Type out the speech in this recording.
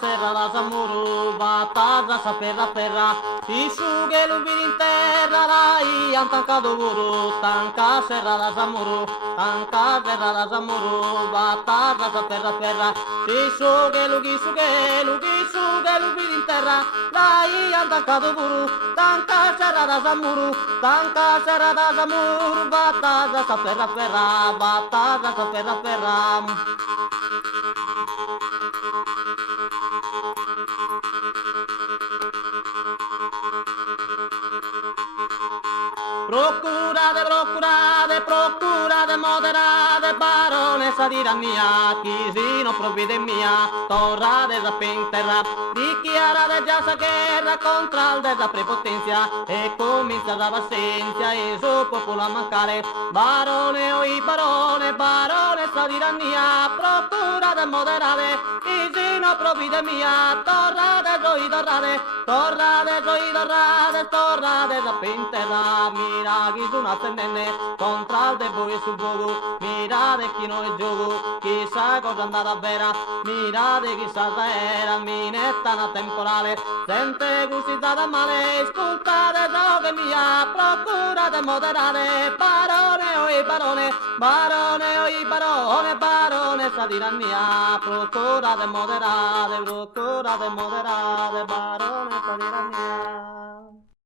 serrada zamuru, batata saperra, isu gelu birinterra, rai antancado buru, tanca serrada zamuru, tanca serrada zamuru, batata saperra, isu gelu birinterra, rai antancado buru, tanca serrada zamuru, batata saperra. Procurade, moderade, baronessa di mia, chi si non provvide mia, torrade da penterra, dichiarade già sa guerra contra il desa prepotenza, e comincia da vassenzia e suo popolo a mancare, barone oi barone, baronessa di mia, procurade, moderade, chi si non provvide mia, torrade da penterra, miraghi su una tennenne, contra il debole e sul bogo, mirate chi non è gioco, chissà cosa è andata vera, mirate chissà era, minetta una temporale, sente gustizzata male, ascoltate ciò che mia, procurate moderate, barone oi barone, barone sta tirannia, procurate moderate, barone sta tirannia.